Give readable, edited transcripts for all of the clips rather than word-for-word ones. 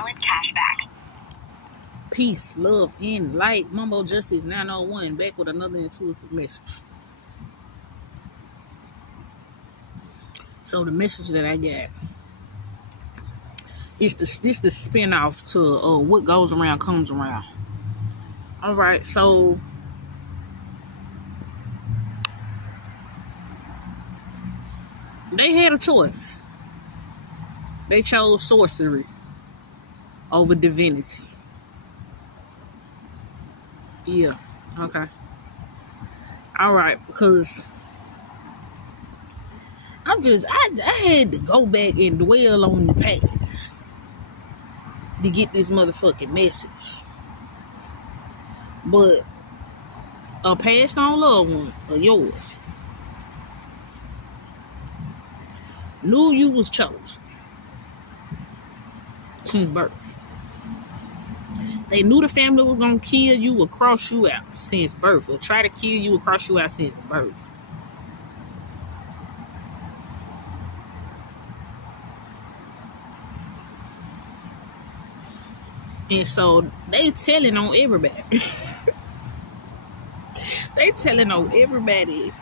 valid cashback. Peace, love, and light. Mumbo Justice 901 back with another intuitive message. So the message that I got is this the spin-off to what goes around comes around. All right, so they had a choice. They chose sorcery over divinity. Yeah, okay. All right, because I had to go back and dwell on the past to get this motherfucking message. But a passed on loved one of yours knew you was chosen since birth. They knew the family was gonna kill you or cross you out since birth, or try to kill you or cross you out since birth. And so they telling on everybody. They telling on everybody.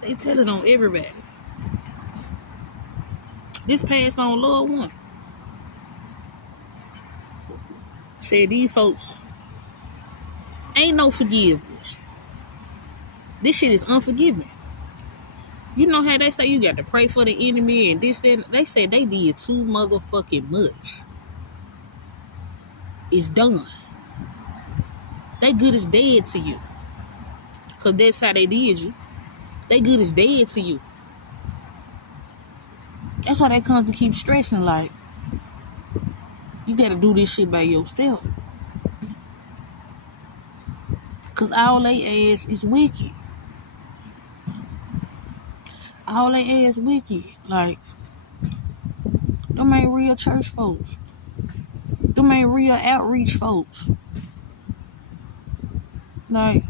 They telling on everybody. This passed on loved one said these folks ain't no forgiveness. This shit is unforgiving. You know how they say you got to pray for the enemy and this, that. They said they did too motherfucking much. It's done. They good as dead to you. Because that's how they did you. They good as dead to you. That's why they come to keep stressing like, you got to do this shit by yourself. Because all they ass is wicked. All they ass wicked. Like, them ain't real church folks. Them ain't real outreach folks. Like,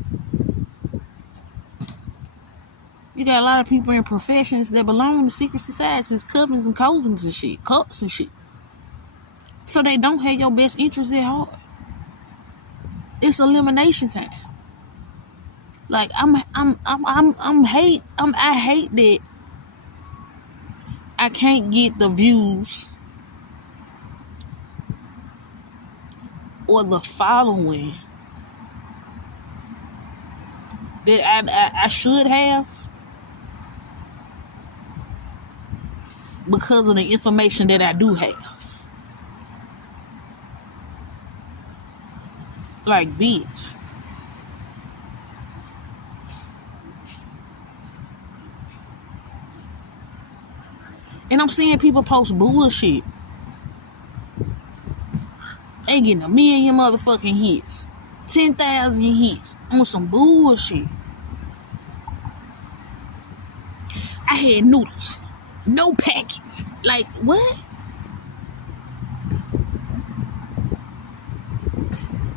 you got a lot of people in professions that belong to secret societies, covens and covens and shit, cults and shit. So they don't have your best interests at heart. It's elimination time. Like I hate that I can't get the views or the following that I should have because of the information that I do have. Like, bitch. And I'm seeing people post bullshit. They getting 1 million motherfucking hits. 10,000 hits on some bullshit. I had noodles. No package. Like, what?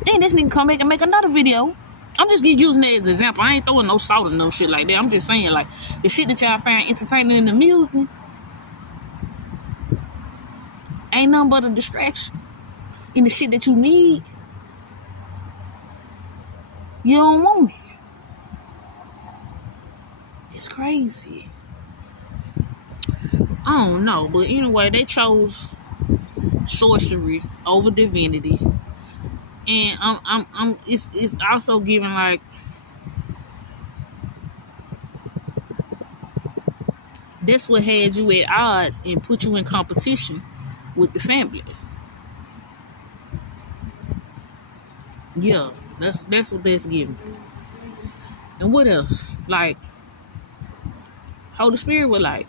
Then this nigga come back and make another video. I'm just using that as an example. I ain't throwing no salt or no shit like that. I'm just saying, like, the shit that y'all find entertaining and amusing ain't nothing but a distraction. And the shit that you need, you don't want it. It's crazy. I don't know, but anyway, they chose sorcery over divinity, and it's also giving like that's what had you at odds and put you in competition with the family. Yeah, that's what that's giving. And what else? Like, Holy Spirit would like,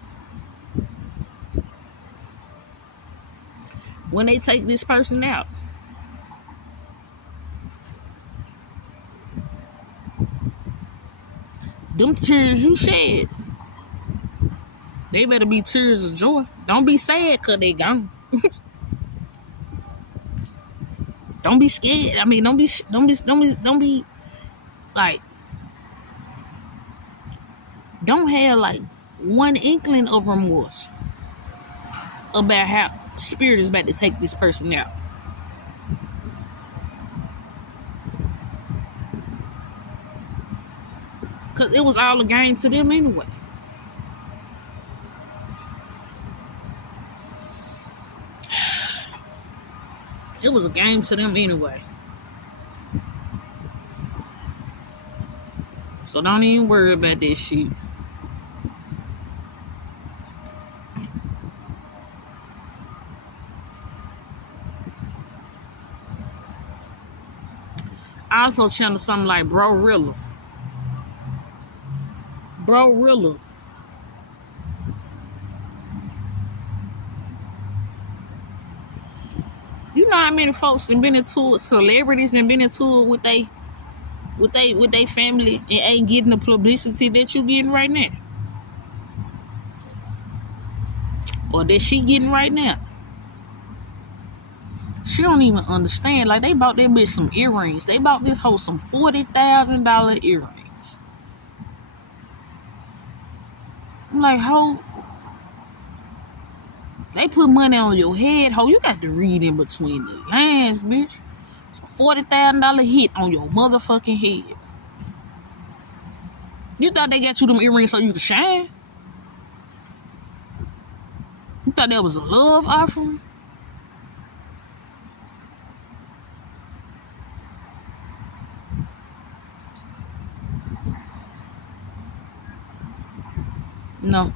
when they take this person out, them tears you shed, they better be tears of joy. Don't be sad because they gone. Don't be scared. I mean, don't be like, don't have like one inkling of remorse about how spirit is about to take this person out. Because it was all a game to them anyway. It was a game to them anyway. So don't even worry about this shit. I also channel something like Bro Rilla. Bro Rilla. You know how many folks have been into it, celebrities and been into it with they family and ain't getting the publicity that you getting right now? Or that she getting right now? She don't even understand. Like, they bought that bitch some earrings. They bought this hoe some $40,000 earrings. I'm like, ho, they put money on your head, ho. You got to read in between the lines, bitch. It's a $40,000 hit on your motherfucking head. You thought they got you them earrings so you could shine? You thought that was a love offering? No.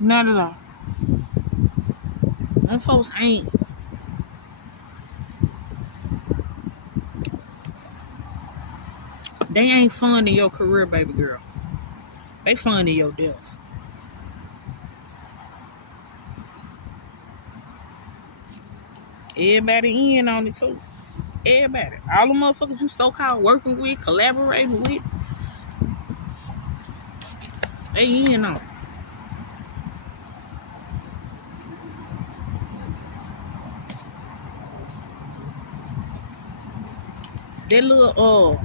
Not at all. Them folks ain't. They ain't funding your career, baby girl. They funding your death. Everybody in on it too. Everybody. All the motherfuckers you so-called working with, collaborating with, they in on it. That little,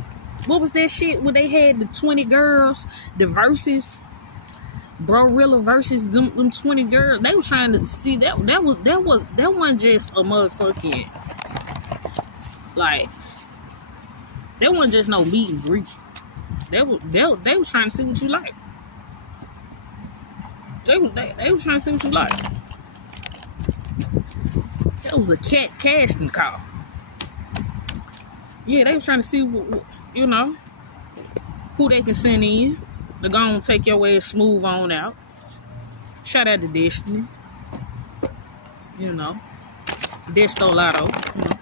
what was that shit where they had the 20 girls, the verses, Bro Rilla versus them 20 girls? They were trying to see that wasn't just a motherfucking, like, that wasn't just no meet and greet. They was trying to see what you like. They was trying to see what you like. That was a casting call. Yeah, they was trying to see, you know, who they can send in. They're gonna take your ass smooth on out. Shout out to Destiny. You know. Destolato. You know.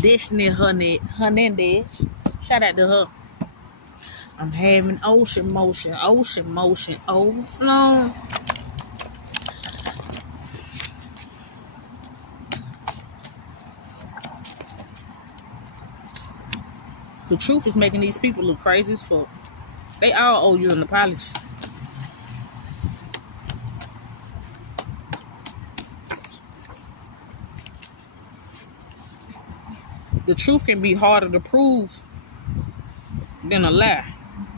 Destiny Hernandez. Shout out to her. I'm having ocean motion overflown. The truth is making these people look crazy as fuck. They all owe you an apology. The truth can be harder to prove than a lie,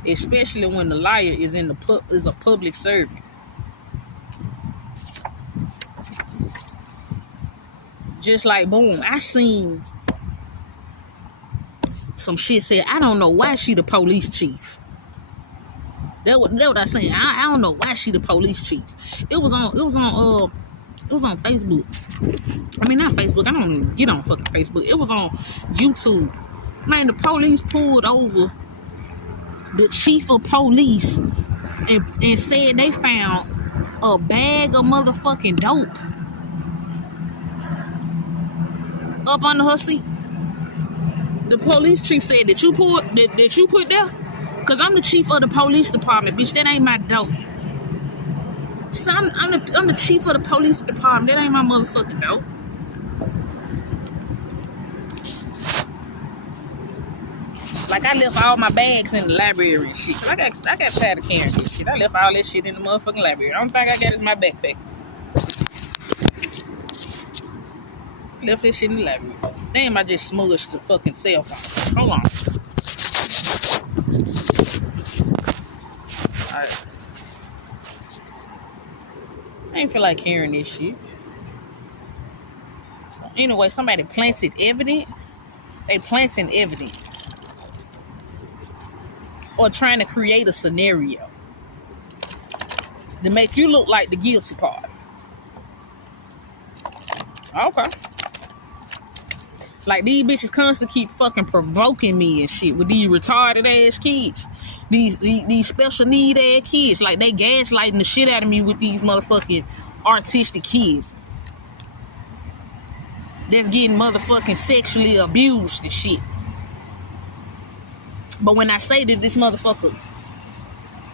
especially when the liar is a public servant. Just like boom, I seen some shit said, I don't know why she the police chief. That what I saying. I don't know why she the police chief. It was on Facebook. I mean, not Facebook. I don't even get on fucking Facebook. It was on YouTube. Man, the police pulled over the chief of police and said they found a bag of motherfucking dope up under her seat. The police chief said, that you put there? Cause I'm the chief of the police department, bitch. That ain't my dope. She said, I'm the chief of the police department. That ain't my motherfucking dope. Like, I left all my bags in the library and shit. I got tired of carrying this shit. I left all this shit in the motherfucking library. The only thing I got is my backpack. left this shit in the library. Damn, I just smudged the fucking cell phone. Hold on. Alright. I ain't feel like hearing this shit. So anyway, somebody planted evidence. They planting evidence. Or trying to create a scenario to make you look like the guilty party. Okay. Like these bitches constantly keep fucking provoking me and shit with these retarded ass kids. These special need ass kids. Like they gaslighting the shit out of me with these motherfucking artistic kids. That's getting motherfucking sexually abused and shit. But when I say that this motherfucker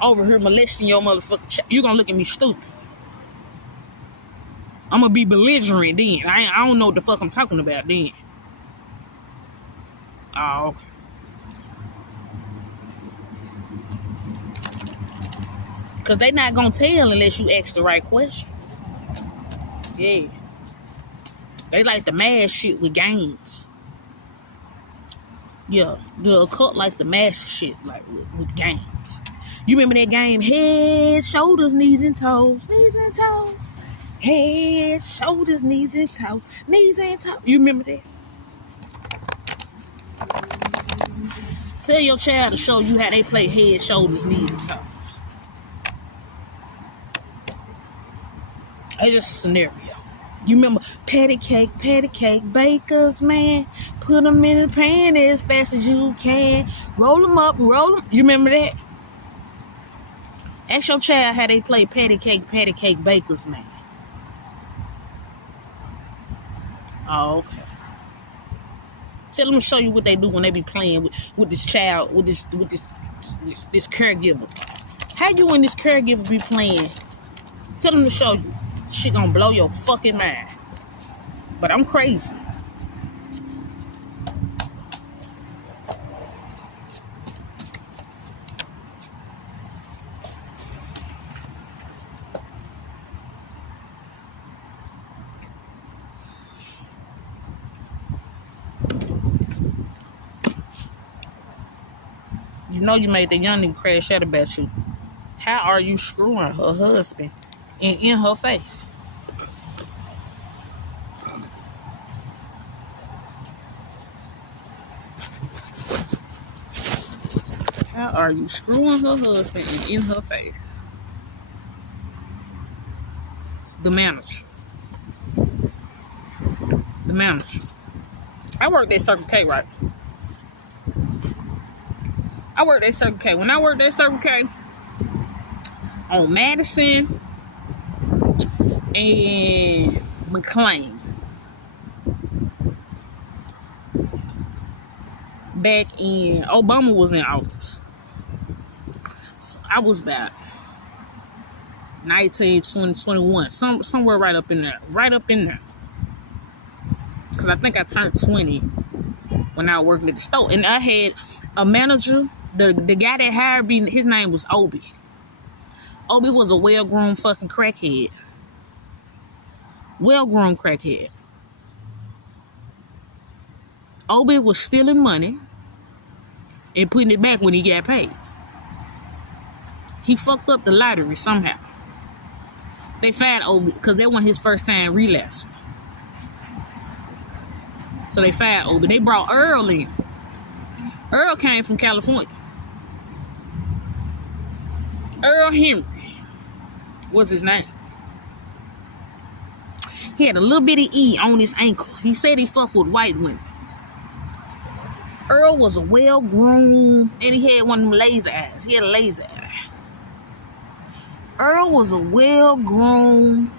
over here molesting your motherfucker, you gonna look at me stupid. I'm gonna be belligerent then. I don't know what the fuck I'm talking about then. Oh, okay. Because they not gonna tell unless you ask the right questions. Yeah. They like the math shit with games. Yeah, the occult like the math shit like with games. You remember that game? Head, shoulders, knees, and toes. Knees and toes. Head, shoulders, knees, and toes. Knees and toes. You remember that? Tell your child to show you how they play head, shoulders, knees, and toes. It's just a scenario. You remember patty cake, bakers, man. Put them in the pan as fast as you can. Roll them up, roll them. You remember that? Ask your child how they play patty cake, bakers, man. Oh, okay. Tell them to show you what they do when they be playing with this child, with this caregiver. How you and this caregiver be playing? Tell them to show you. Shit gonna blow your fucking mind. But I'm crazy. You know you made the young nigga crash out about you. How are you screwing her husband and in her face? How are you screwing her husband and in her face? The manager. I worked at Circle K, right? I worked at Circle K. When I worked at Circle K on Madison and McLean, back in Obama was in office. So I was about 19, 20, 21, somewhere right up in there. Because I think I turned 20 when I worked at the store. And I had a manager, the guy that hired me, his name was Obi. Obi was a well-grown fucking crackhead. Well-grown crackhead. Obi was stealing money and putting it back when he got paid. He fucked up the lottery somehow. They fired Obi because that wasn't his first time relapsing. So they fired Obi. They brought Earl in. Earl came from California. Earl Henry was his name. He had a little bitty E on his ankle. He said he fucked with white women. Earl was a well-grown, and he had one of them laser eyes. He had a laser eye. Earl was a well-grown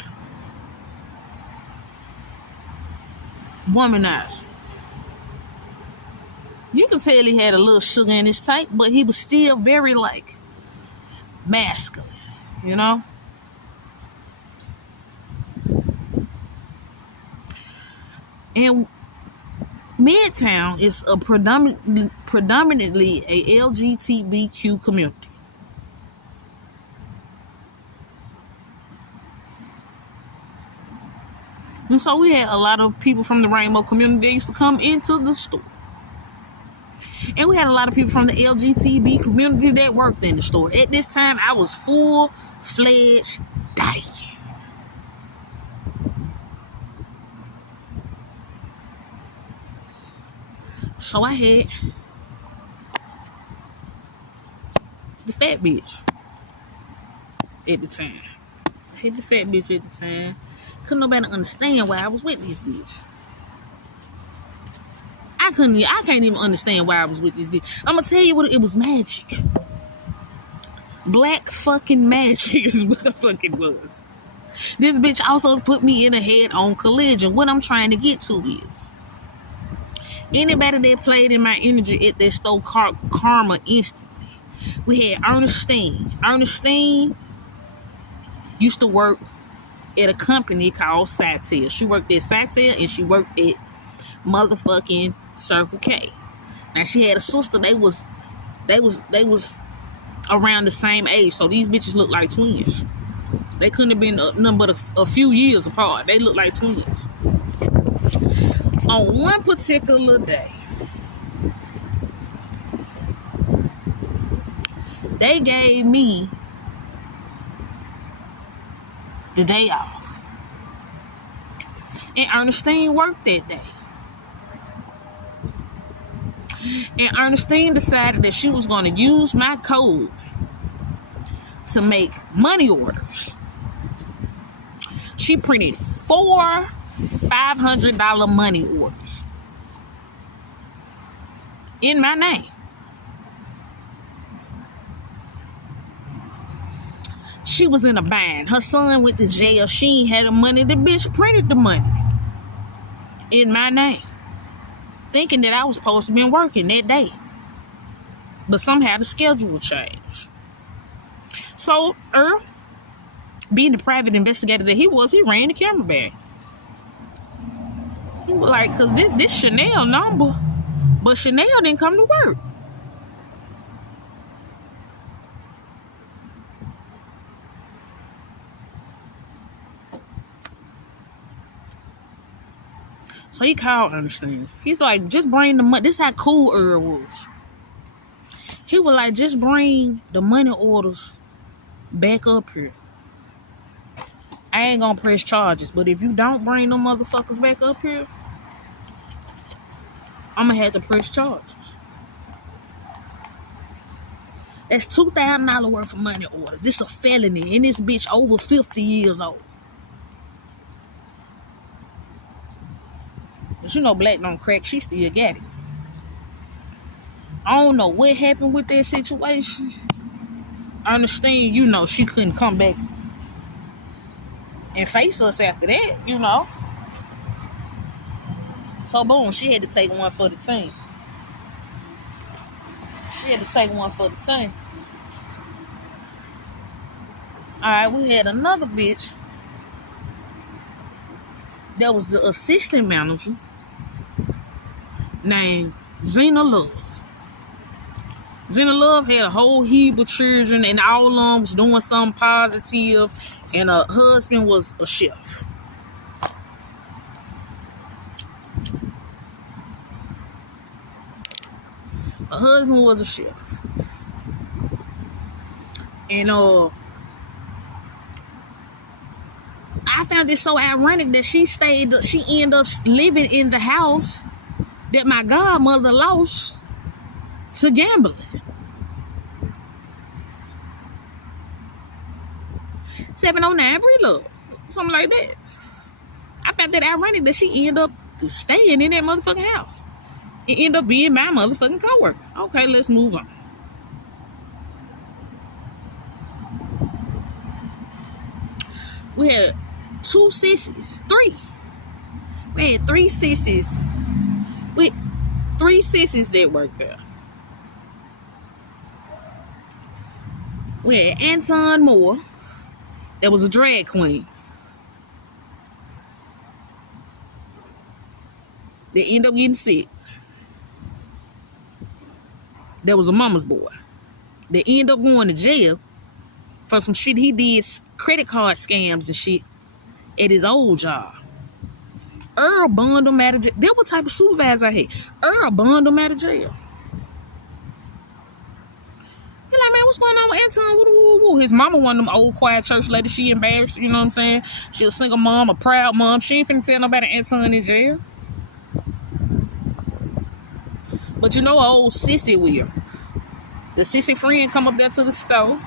womanizer. You can tell he had a little sugar in his tank, but he was still very, like, masculine, you know? And Midtown is a predominantly a LGBTQ community. And so we had a lot of people from the rainbow community that used to come into the store. And we had a lot of people from the LGBT community that worked in the store. At this time, I was full-fledged dying. So I had the fat bitch at the time. I had the fat bitch at the time. Couldn't nobody understand why I was with this bitch. I can't even understand why I was with this bitch. I'm gonna tell you what, it was magic. Black fucking magic is what the fuck it was. This bitch also put me in a head-on collision. What I'm trying to get to is, anybody that played in my energy at that store karma instantly. We had Ernestine. Ernestine used to work at a company called Satel. She worked at Satel and she worked at motherfucking Circle K. Now she had a sister. They was around the same age, so these bitches looked like twins. They couldn't have been nothing but a few years apart. They looked like twins. On one particular day, they gave me the day off. And Ernestine worked that day. And Ernestine decided that she was going to use my code to make money orders. She printed 4 $500 money orders in my name. She was in a bind. Her son went to jail. She ain't had the money. The bitch printed the money in my name, thinking that I was supposed to be working that day. But somehow the schedule changed. So Earl, being the private investigator that he was, he ran the camera back. He was like, cause this Chanel number, but Chanel didn't come to work. So he called Ernestine. He's like, just bring the money. This is how cool Earl was. He was like, just bring the money orders back up here. I ain't gonna press charges, but if you don't bring them motherfuckers back up here, I'm gonna have to press charges. That's $2,000 worth of money orders. This is a felony, and this bitch over 50 years old. But you know, black don't crack. She still got it. I don't know what happened with that situation. Ernestine, you know, she couldn't come back and face us after that, you know. So boom, she had to take one for the team. Alright, we had another bitch that was the assistant manager named Zena Love. Zena Love had a whole heap of children, and all of them was doing something positive, and her husband was a chef. Her husband was a chef. And I found it so ironic that she ended up living in the house that my godmother lost to gambling. 709 Bree-Love, something like that. I found that ironic that she ended up staying in that motherfucking house. It ended up being my motherfucking coworker. Okay, let's move on. We had 2 sissies, 3. We had 3 sissies. With 3 sissies that worked there. We had Anton Moore, that was a drag queen. They ended up getting sick. There was a mama's boy. They ended up going to jail for some shit he did, credit card scams and shit, at his old job. Earl bond him out of jail. That what type of supervisor I had. Earl bond him out of jail. He like, man, what's going on with Anton? Woo, woo, woo. His mama one of them old quiet church ladies. She embarrassed, you know what I'm saying? She a single mom, a proud mom. She ain't finna tell nobody Anton in jail. But you know, old sissy will. The sissy friend come up there to the store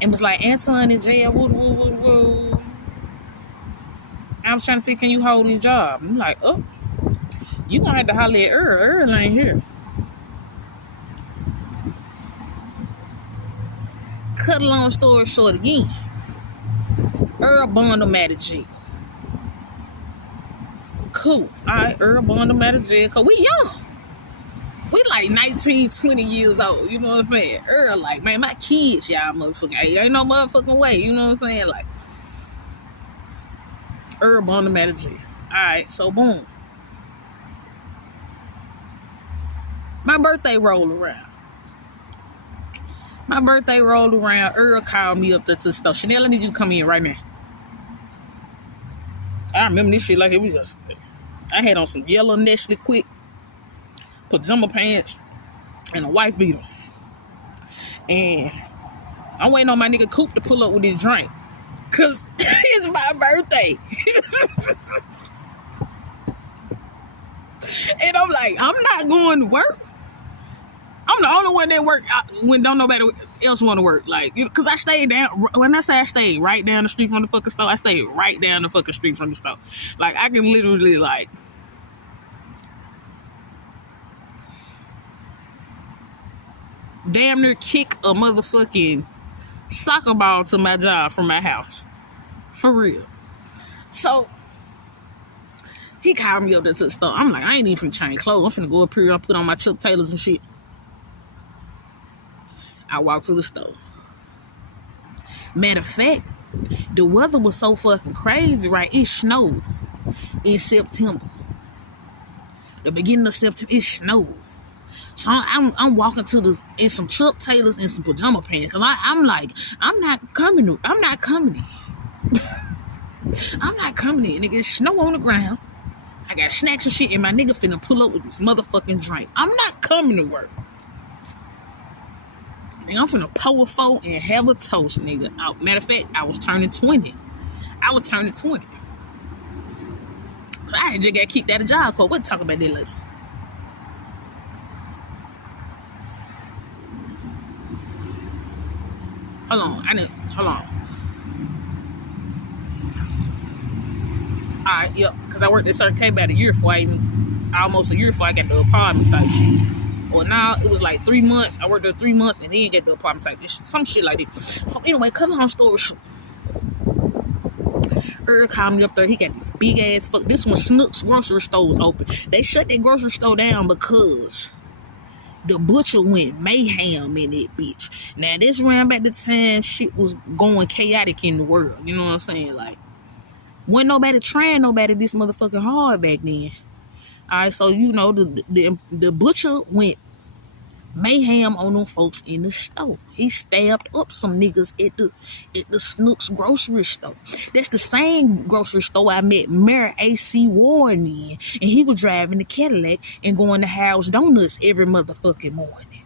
and was like, Anton in jail. Woo, woo, woo, woo. I was trying to see, can you hold his job? I'm like, oh. You gonna have to holler at Earl. Earl ain't here. Cut a long story short again. Earl bond him out of jail. Cool. Alright, Earl bond him out of jail. Cause we young. We like 19, 20 years old. You know what I'm saying? Earl like, man, my kids, y'all motherfucking. Hey, ain't no motherfucking way. You know what I'm saying? Like, Earl bond him out of jail. Alright, so boom. My birthday rolled around. Earl called me up there to the store. Chanel, I need you to come in right now. I remember this shit like it was just. I had on some yellow Nestle Quick pajama pants and a wife beater. And I'm waiting on my nigga Coop to pull up with his drink. Cause it's my birthday. And I'm like, I'm not going to work. I'm the only one that work when don't nobody else want to work. Like, because I stayed down. When I say I stayed right down the street from the fucking store, I stayed right down the fucking street from the store. Like, I can literally, like, damn near kick a motherfucking soccer ball to my job from my house. For real. So, he called me up there to the store. I'm like, I ain't even finna change clothes. I'm finna go up here and put on my Chuck Taylors and shit. I walked to the store. Matter of fact, the weather was so fucking crazy, right? It snowed in September. The beginning of September, it snowed. So I'm walking to this in some Chuck Taylors and some pajama pants. Cause I'm like, I'm not coming in. I'm not coming in, nigga. It's snow on the ground. I got snacks and shit, and my nigga finna pull up with this motherfucking drink. I'm not coming to work. Nigga, I'm finna pour a four and have a toast, nigga. Matter of fact, I was turning 20. I just got kicked out of job code. We'll talk about that later. Hold on. Alright, yep. Because I worked at Circle K about almost a year before I got the apartment type shit. Or now it was like 3 months. I worked there 3 months and then get the apartment type. Some shit like that. So anyway, cut a long story short. Earl called me up there. He got this big ass fuck. This one, Snook's grocery store was open. They shut that grocery store down because the butcher went mayhem in that bitch. Now this around about the time shit was going chaotic in the world. You know what I'm saying? Like, wasn't nobody trying nobody this motherfucking hard back then. Alright, so you know the butcher went mayhem on them folks in the store. He stabbed up some niggas at the Snook's grocery store. That's the same grocery store I met Mayor A.C. Warren in, and he was driving the Cadillac and going to House Donuts every motherfucking morning.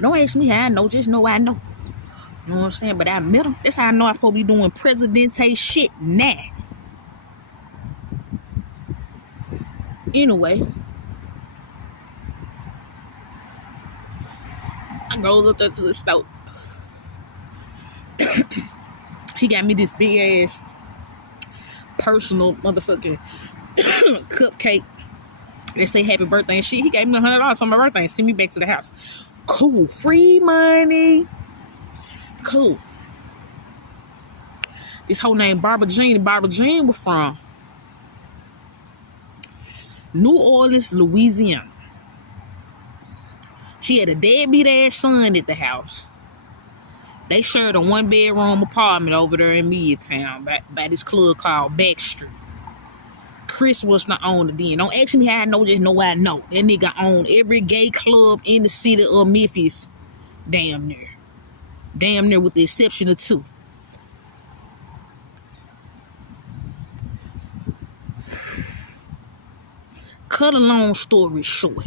Don't ask me how I know, just know I know. You know what I'm saying? But I met him. That's how I know I'm supposed to be doing Presidente shit now. Anyway, I goes up there to the store. He got me this big ass personal motherfucking cupcake. They say happy birthday and shit. He gave me $100 for my birthday and sent me back to the house. Cool. Free money. Cool. This whole name Barbara Jean. Barbara Jean was from New Orleans, Louisiana. She had a deadbeat ass son at the house. They shared a 1-bedroom apartment over there in Midtown by this club called Backstreet. Chris was the owner then. Don't ask me how I know, just know I know. That nigga owned every gay club in the city of Memphis. Damn near with the exception of 2. cut a long story short,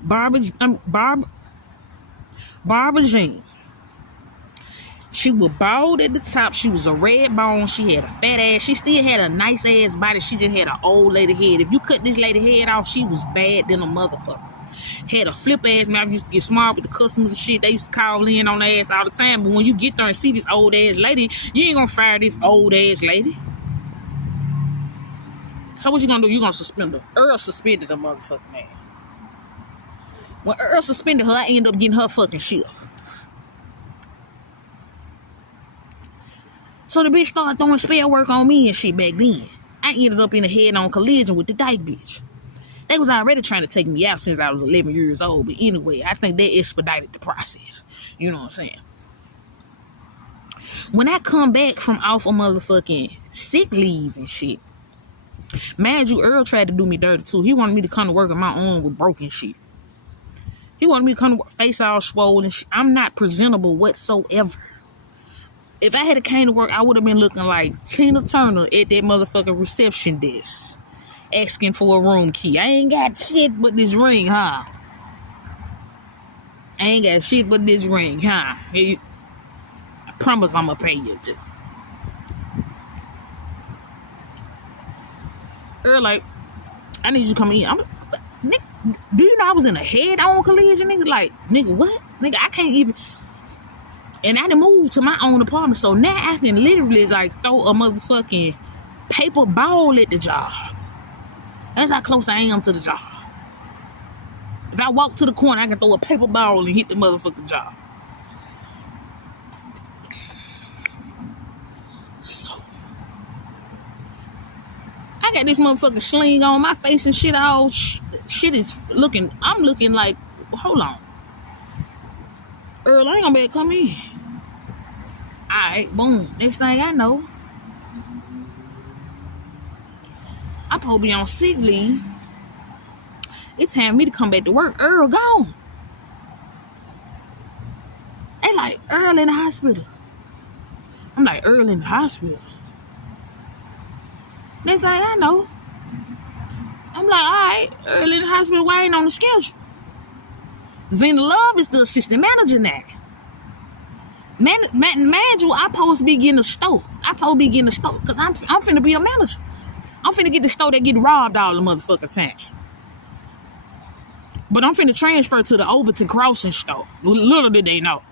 Barbara Jean. She was bald at the top. She was a red bone. She had a fat ass. She still had a nice ass body. She just had an old lady head. If you cut this lady head off, she was bad than a motherfucker. Had a flip ass mouth. Used to get smart with the customers and shit. They used to call in on their ass all the time. But when you get there and see this old ass lady, you ain't gonna fire this old ass lady. So what you gonna do? You gonna suspend her. Earl suspended the motherfucking man. When Earl suspended her, I ended up getting her fucking shift. So the bitch started throwing spell work on me and shit back then. I ended up in a head-on collision with the dyke bitch. They was already trying to take me out since I was 11 years old. But anyway, I think they expedited the process. You know what I'm saying? When I come back from off a motherfucking sick leave and shit, mind you, Earl tried to do me dirty too. He wanted me to come to work on my own with broken shit. He wanted me to come to work, face all swollen shit. I'm not presentable whatsoever. If I had came to work, I would have been looking like Tina Turner at that motherfucking reception desk, asking for a room key. I ain't got shit but this ring, huh? I ain't got shit but this ring, huh? I promise I'm gonna pay you. Just Earl, like, I need you to come in. Nigga, do you know I was in a head-on collision, nigga? Like, nigga, what? Nigga, I can't even. And I done moved to my own apartment, so now I can literally, like, throw a motherfucking paper ball at the job. That's how close I am to the job. If I walk to the corner, I can throw a paper ball and hit the motherfucking job. So, I got this motherfucking sling on my face and shit. All shit is looking, I'm looking like, hold on. Earl, I ain't gonna be able to come in. Alright, boom. Next thing I know, I'm supposed to be on sick leave. It's time for me to come back to work. Earl gone. They like, Earl in the hospital. I'm like, Earl in the hospital. Next thing I know, I'm like, alright, Earl in the hospital. Why ain't on the schedule? Zena Love is the assistant manager now. Man, you, I'm supposed to be getting a store. Because I'm finna be a manager. I'm finna get the store that get robbed all the motherfucking time. But I'm finna transfer to the Overton Crossing store. Little did they know.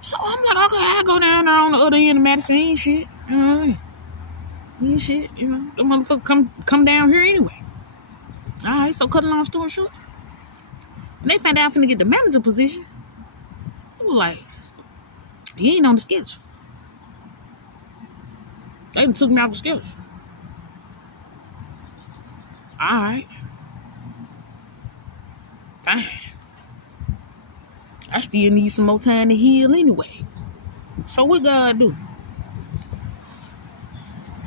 So I'm like, okay, I go down there on the other end of Madison. Ain't shit. Ain't shit. You know, the motherfucker come down here anyway. Alright, so cut a long story short. When they found out I'm finna get the manager position, I was like, he ain't on the schedule. They done took me off the schedule. Alright. Dang. I still need some more time to heal anyway. So what God do?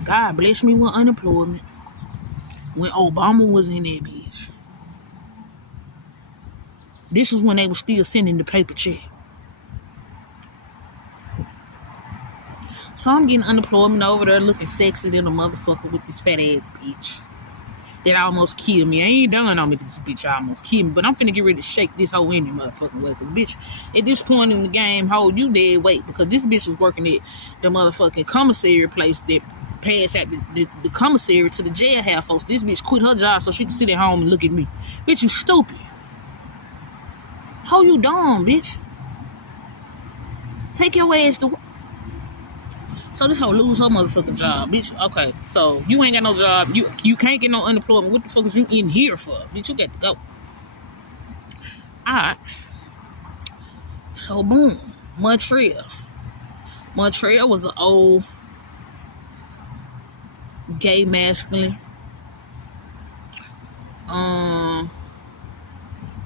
God blessed me with unemployment when Obama was in that bitch. This is when they were still sending the paper check. So I'm getting unemployment over there looking sexy than a motherfucker with this fat ass bitch that almost killed me. I ain't done on me this bitch almost killed me, but I'm finna get ready to shake this whole any motherfucking way. Cause bitch, at this point in the game, hold you dead weight, because this bitch was working at the motherfucking commissary place that passed out the commissary to the jailhouse folks. This bitch quit her job so she could sit at home and look at me. Bitch, you stupid. How you dumb, bitch? Take your ass to work. So this hoe lose her motherfucking job, bitch. Okay, so you ain't got no job. You can't get no unemployment. What the fuck is you in here for? Bitch, you got to go. Alright. So boom. Montreal. Montreal was an old gay masculine.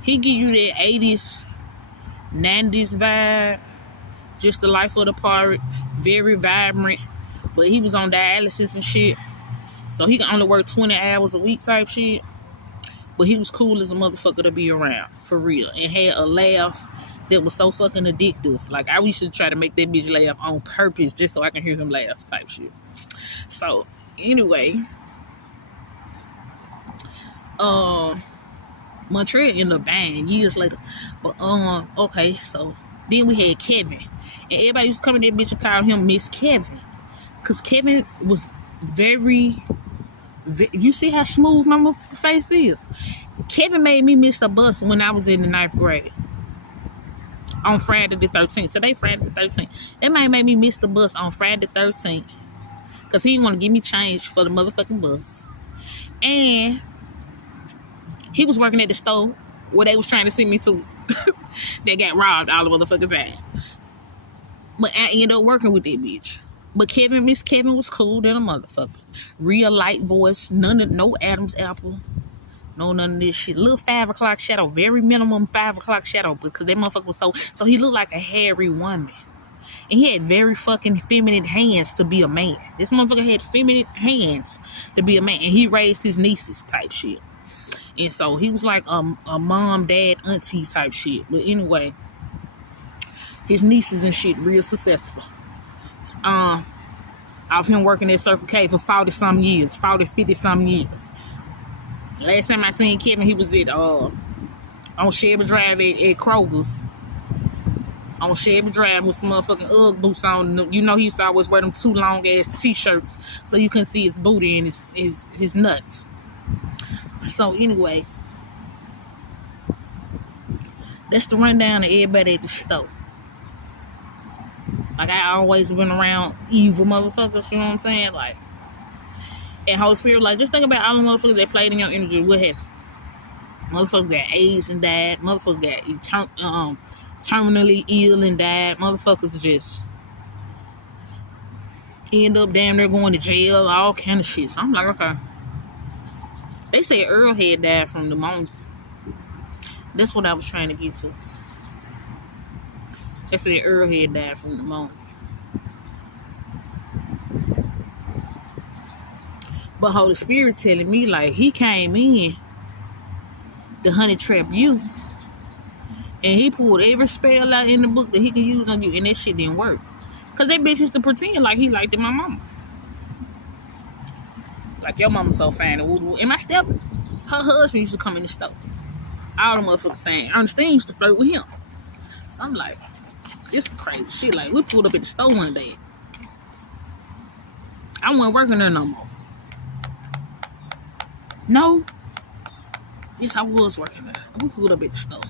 He give you that 80s, 90s vibe. Just the life of the party. Very vibrant. But he was on dialysis and shit. So he could only work 20 hours a week type shit. But he was cool as a motherfucker to be around. For real. And had a laugh that was so fucking addictive. Like, I used to try to make that bitch laugh on purpose just so I can hear him laugh type shit. So, Anyway, Montreal ended up dying years later. But okay, so then we had Kevin. And everybody used to come in that bitch and call him Miss Kevin. Cause Kevin was very, you see how smooth my face is? Kevin made me miss a bus when I was in the 9th grade. On Friday the 13th. Today Friday the 13th. That man made me miss the bus on Friday the 13th. Cause he didn't want to give me change for the motherfucking bus. And he was working at the store where they was trying to send me to. They got robbed all the motherfucking time. But I ended up working with that bitch. But Miss Kevin was cool than a motherfucker. Real light voice. No Adam's apple. No, none of this shit. Little 5 o'clock shadow. Very minimum 5 o'clock shadow. Because that motherfucker was so he looked like a hairy woman. And he had very fucking feminine hands to be a man. This motherfucker had feminine hands to be a man. And he raised his nieces type shit. And so he was like a mom, dad, auntie type shit. But anyway, his nieces and shit real successful. Off him working at Circle K for 50 some years. Last time I seen Kevin, he was at on Shelby Drive at Kroger's. On Shelby Drive with some motherfucking Ugg boots on. You know he used to always wear them 2 long ass t-shirts so you couldn't see his booty and his nuts. So anyway, that's the rundown of everybody at the store. Like, I always been around evil motherfuckers, you know what I'm saying? Like, and Holy Spirit, like, just think about all the motherfuckers that played in your energy. What happened? Motherfuckers got AIDS and died. Motherfuckers got terminally ill and died. Motherfuckers just end up damn near going to jail, all kind of shit. So I'm like, okay. They say Earl had died from pneumonia. That's what I was trying to get to. They said Earl had died from pneumonia. But Holy Spirit telling me, like, he came in to honey trap you. And he pulled every spell out in the book that he could use on you. And that shit didn't work. Because that bitch used to pretend like he liked my mama. Like, your mama so fine. And my step, her husband used to come in the store. All the motherfucking time. Ernestine used to flirt with him. So I'm like, this is crazy shit. Like, we pulled up at the store one day. I wasn't working there no more. No. Yes, I was working there. We pulled up at the store.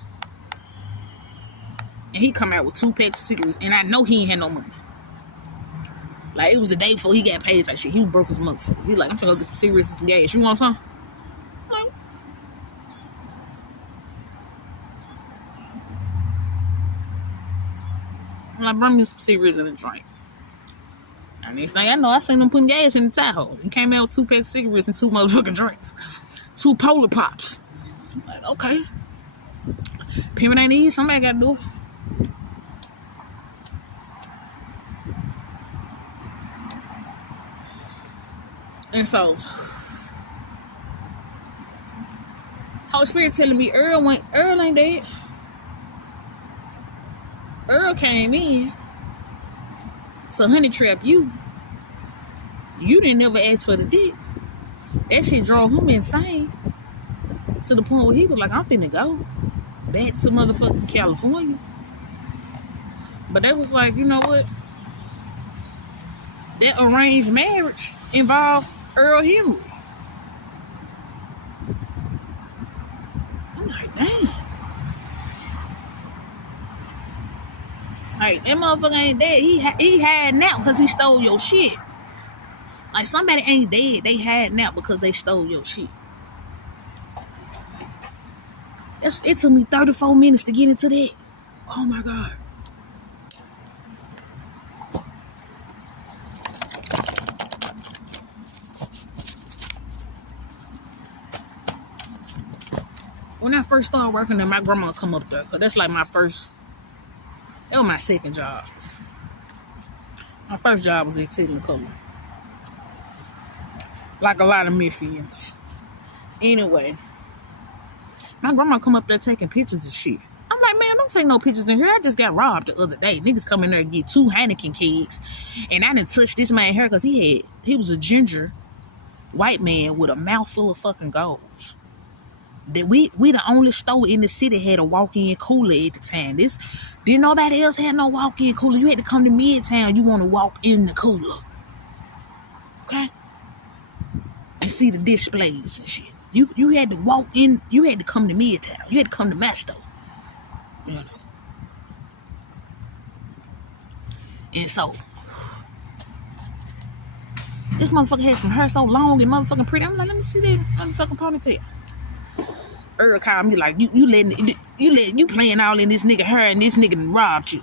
And he come out with 2 packs of cigarettes. And I know he ain't had no money. Like, it was the day before he got paid type shit. He was broke as a motherfucker. He like, I'm finna go get some cigarettes and some gas. You want some? Like, I'm like, bring me some cigarettes and a drink. And next thing I know, I seen him putting gas in the Tahoe. He came out with 2 packs of cigarettes and 2 motherfucking drinks. 2 Polar Pops. I'm like, okay. Pimpin' ain't easy. Somebody gotta do it. And so, Holy Spirit telling me Earl ain't dead. Earl came in to honey trap you. You didn't never ask for the dick. That shit drove him insane. To the point where he was like, I'm finna go back to motherfucking California. But they was like, you know what? That arranged marriage involved Earl Henry. I'm like, dang. Like, that motherfucker ain't dead. He hiding out because he stole your shit. Like, somebody ain't dead. They hiding out because they stole your shit. It took me 34 minutes to get into that. Oh my God. When I first started working there, my grandma come up there. Because that's like that was my second job. My first job was at Technicolor. Like a lot of Memphians. Anyway, my grandma come up there taking pictures of shit. I'm like, man, don't take no pictures in here. I just got robbed the other day. Niggas come in there and get 2 Heineken kegs. And I didn't touch this man's hair because he was a ginger white man with a mouthful of fucking goals. That we the only store in the city had a walk-in cooler at the time. Didn't nobody else have no walk-in cooler. You had to come to Midtown. You want to walk in the cooler, okay, and see the displays and shit. You had to walk in. You had to come to Midtown. You had to come to Masto, you know. And so this motherfucker had some hair so long and motherfucking pretty. I'm like, let me see that motherfucking ponytail. Earl called me like, you playing all in this nigga hair and this nigga robbed you.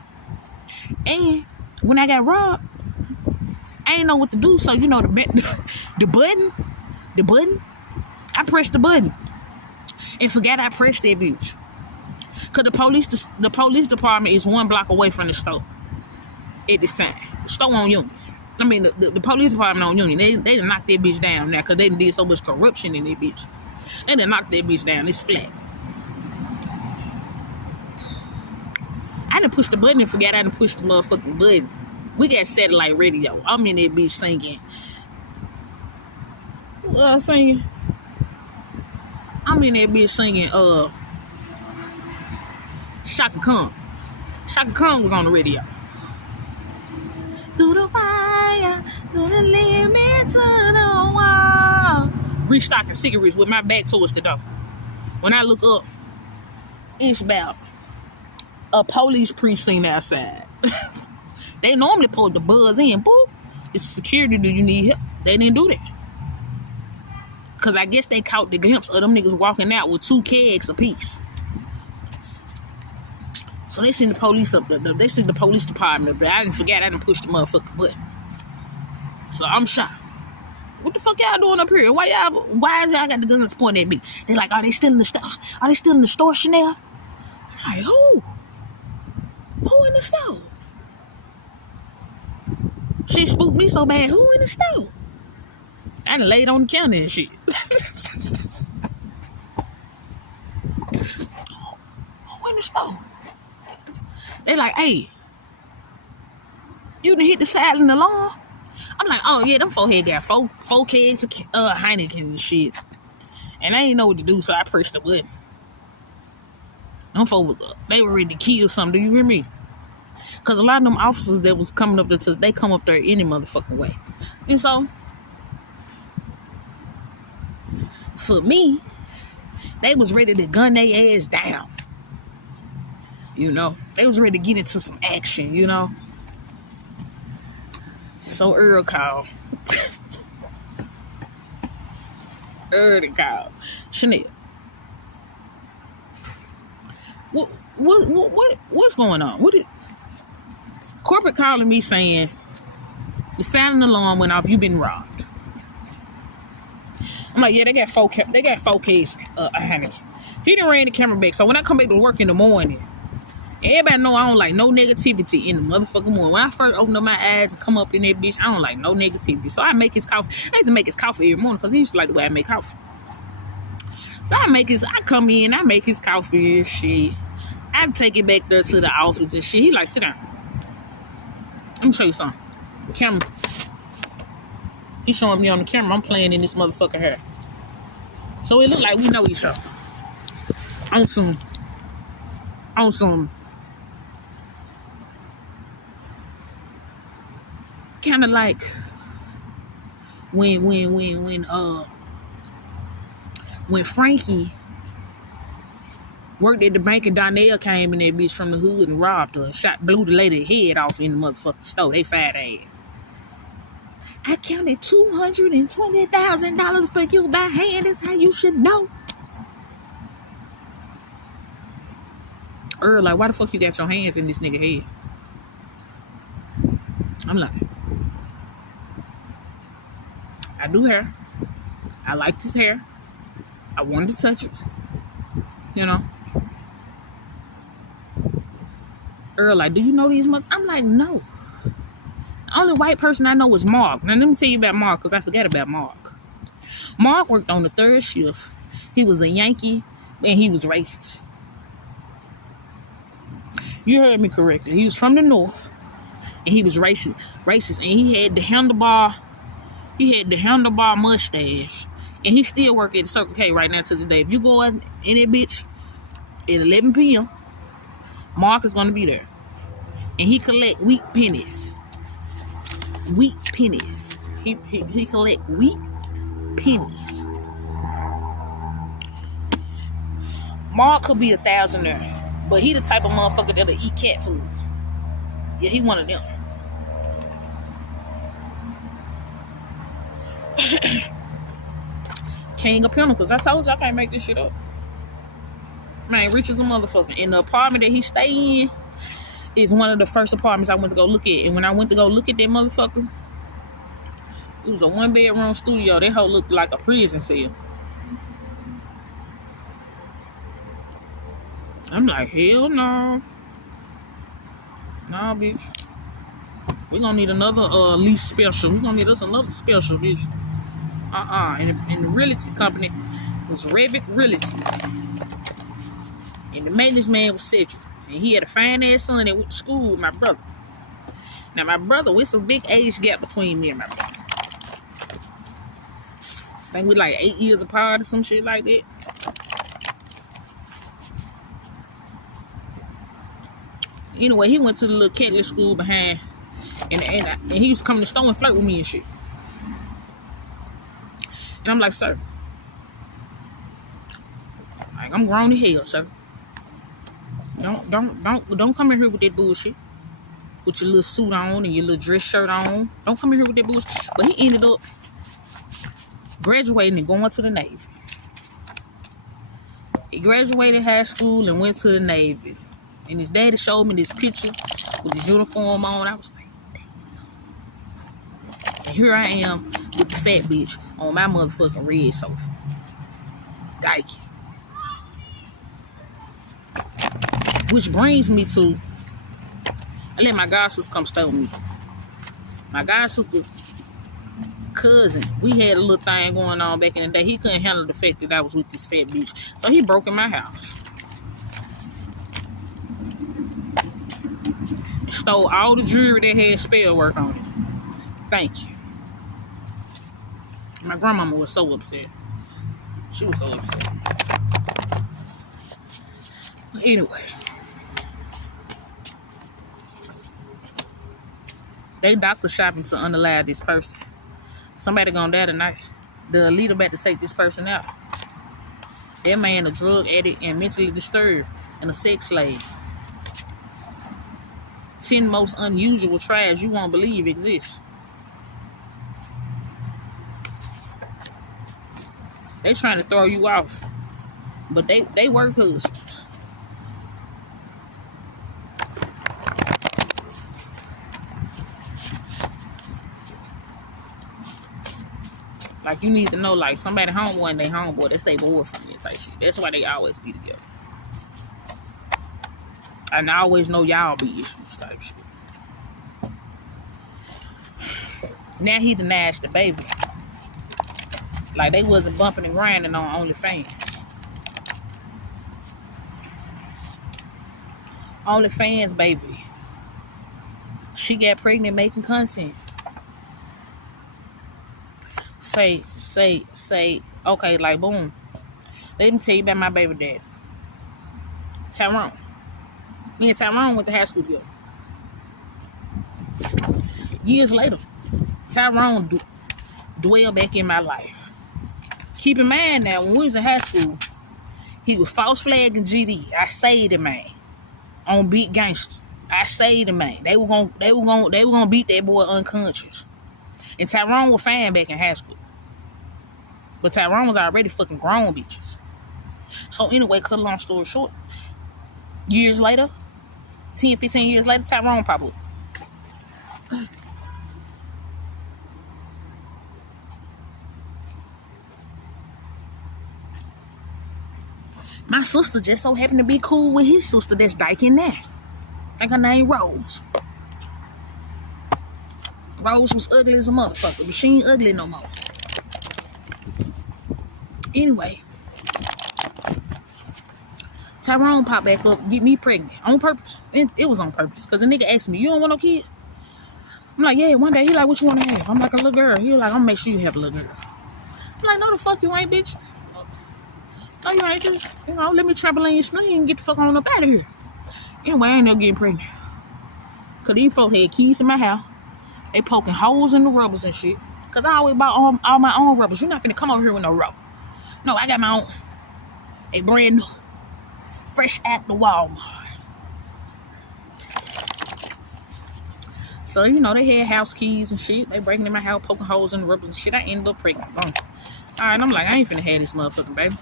And when I got robbed, I ain't know what to do. So you know the button, I pressed the button and forgot I pressed that bitch. Cause the police department is 1 block away from the store at this time. The store on Union. I mean the police department on Union. They done knocked that bitch down now because they did so much corruption in that bitch. They done knocked that bitch down. It's flat. I done pushed the button and forgot I done pushed the motherfucking button. We got satellite radio. I'm in that bitch singing. What I singing? I'm in that bitch singing Shaka Khan. Shaka Khan was on the radio. Through the wire, through the limit to the wall. Restocking cigarettes with my back towards the door. When I look up, it's about a police precinct outside. They normally pull the buzz in. Boop. It's security. Do you need help? They didn't do that. Because I guess they caught the glimpse of them niggas walking out with 2 kegs apiece. So they send the police up there. They send the police department up there. I didn't forget I didn't push the motherfucking button. So I'm shocked. What the fuck y'all doing up here? Why y'all got the guns pointing at me? They like, are they still in the store? Are they still in the store, Chanel? I'm like, who? Who in the store? Shit spooked me so bad. Who in the store? I done laid on the counter and shit. Who in the store? They like, hey, you done hit the silent alarm? I'm like, oh yeah, them forehead got four kegs of Heineken and shit. And I ain't know what to do, so I pressed the button. Them folks, they were ready to kill something, do you hear me? Because a lot of them officers that was coming up there, they come up there any motherfucking way. And so, for me, they was ready to gun their ass down. You know, they was ready to get into some action, you know. So Earl called. Earl called. Chanel. What's going on? Corporate calling me saying the silent alarm went off. You been robbed. I'm like, yeah, they got 4 keys. He done ran the camera back. So when I come back to work in the morning, everybody know I don't like no negativity in the motherfucking morning. When I first open up my eyes and come up in that bitch, I don't like no negativity. So I make his coffee. I used to make his coffee every morning because he used to like the way I make coffee. So I come in, I make his coffee and shit. I take it back there to the office and shit. He like, sit down. Let me show you something. Camera. He's showing me on the camera. I'm playing in this motherfucker hair. So it look like we know each other. On some kind of like when Frankie worked at the bank and Donnell came in that bitch from the hood and robbed her, blew the lady head off in the motherfucking store. They fat ass. I counted $220,000 for you by hand. That's how you should know. Earl, like, why the fuck you got your hands in this nigga head? I'm like, I do hair. I liked his hair. I wanted to touch it. You know? Earl, like, do you know these mother? I'm like, no. The only white person I know was Mark. Now, let me tell you about Mark, because I forgot about Mark. Mark worked on the 3rd shift. He was a Yankee, and he was racist. You heard me correctly. He was from the North, and he was racist. And he had the handlebar He had the handlebar mustache. And he still work at Circle K right now to this day. If you go in that bitch at 11 p.m., Mark is going to be there. And he collect wheat pennies. Wheat pennies. He collect wheat pennies. Mark could be a thousandaire, but he the type of motherfucker that'll eat cat food. Yeah, he one of them. King of Pinnacles. I told you I can't make this shit up. Man, rich as a motherfucker. And the apartment that he stay in is one of the first apartments I went to go look at. And when I went to go look at that motherfucker, it was a 1-bedroom studio. That hoe looked like a prison cell. I'm like, hell no. Nah, bitch. We gonna need another lease special. We gonna need us another special, bitch. And the realty company was Revic Realty. And the maintenance man was Cedric. And he had a fine ass son that went to school with my brother. Now my brother, with some big age gap between me and my brother. I think we like 8 years apart or some shit like that. Anyway, he went to the little Catholic school behind, and he used to come to the store and flirt with me and shit. And I'm like, sir, like, I'm grown as hell, sir. Don't come in here with that bullshit. With your little suit on and your little dress shirt on. Don't come in here with that bullshit. But he ended up graduating and going to the Navy. He graduated high school and went to the Navy. And his daddy showed me this picture with his uniform on. I was like, damn. And here I am with the fat bitch on my motherfucking red sofa. Dyke. Which brings me to, I let my god sister come stay with me. My god sister cousin, we had a little thing going on back in the day. He couldn't handle the fact that I was with this fat bitch. So he broke in my house. And stole all the jewelry that had spell work on it. Thank you. My grandmama was so upset. She was so upset. But anyway. They doctor shopping to unalive this person. Somebody gonna die tonight. The elite about to take this person out. That man a drug addict and mentally disturbed and a sex slave. 10 most unusual tribes you won't believe exist. They trying to throw you off. But they work husbands. Like, you need to know, like, somebody homeboy and they homeboy, that's their boyfriend type shit. That's why they always be together. And I always know y'all be issues type shit. Now he denies the baby. Like, they wasn't bumping and grinding on OnlyFans. OnlyFans, baby. She got pregnant making content. Say, okay, like, boom. Let me tell you about my baby dad. Tyrone. Me and Tyrone went to high school together. Years later, Tyrone dwelled back in my life. Keep in mind now, when we was in high school, he was false flagging GD. I saved him, man. On Beat Gangster. I saved him, man. They were gonna beat that boy unconscious. And Tyrone was fine back in high school. But Tyrone was already fucking grown bitches. So anyway, cut a long story short. Years later, 10, 15 years later, Tyrone popped up. My sister just so happened to be cool with his sister that's dyking now. I think her name Rose. Rose was ugly as a motherfucker, but she ain't ugly no more. Anyway, Tyrone popped back up, get me pregnant on purpose. It was on purpose, because the nigga asked me, you don't want no kids? I'm I'm like, yeah, one day. He like, what you want to have? I'm like, a little girl. He like, I'm gonna make sure you have a little girl. I'm like, no the fuck you ain't, bitch. No, you ain't. Just, let me trample in your sling and get the fuck on up out of here. Anyway, I ain't never getting pregnant. Cause these folks had keys in my house. They poking holes in the rubbers and shit. Cause I always bought all my own rubbers. You're not finna come over here with no rubber. No, I got my own. A brand new. Fresh out the Walmart. So, they had house keys and shit. They breaking in my house, poking holes in the rubbers and shit. I ended up pregnant. Alright, I'm like, I ain't finna have this motherfucking baby.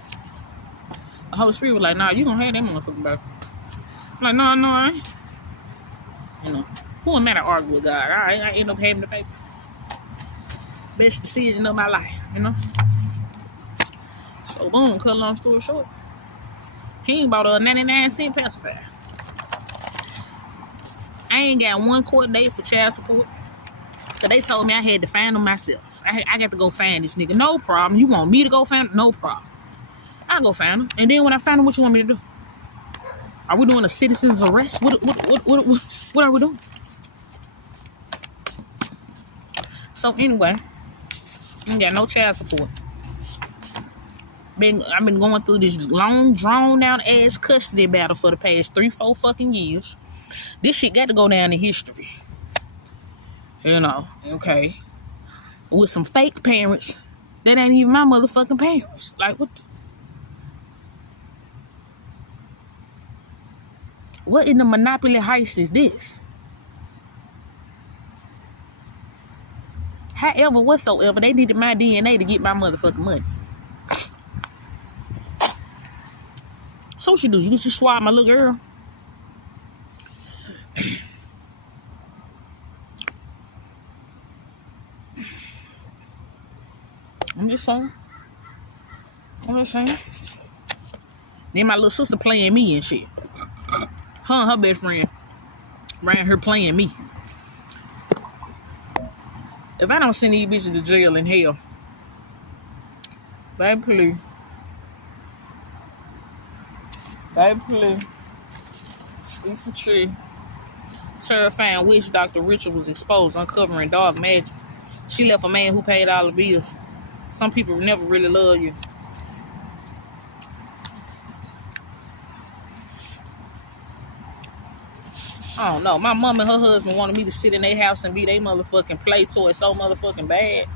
The Holy Spirit was like, nah, you gonna have that motherfucking baby. I'm like, no, I ain't. Who am I to argue with God? Alright, I end up having the baby. Best decision of my life, So, boom, cut a long story short. He ain't bought a 99-cent pacifier. I ain't got one court date for child support. Cause they told me I had to find them myself. I got to go find this nigga. No problem. You want me to go find him? No problem. I'll go find him. And then when I find him, what you want me to do? Are we doing a citizen's arrest? What are we doing? So anyway, I ain't got no child support. I've been going through this long, drawn-out ass custody battle for the past 3-4 fucking years. This shit got to go down in history. Okay. With some fake parents that ain't even my motherfucking parents. Like, what in the Monopoly heist is this? However, whatsoever, they needed my DNA to get my motherfucking money. So what you do? You just swap my little girl? I'm just saying. Then my little sister playing me and shit. Her and her best friend ran her playing me. If I don't send these bitches to jail in hell, baby, please. Baby, please. It's a tree. Terrifying witch Dr. Richard was exposed, uncovering dark magic. She left a man who paid all the bills. Some people never really love you. I don't know. My mom and her husband wanted me to sit in their house and be their motherfucking play toy so motherfucking bad.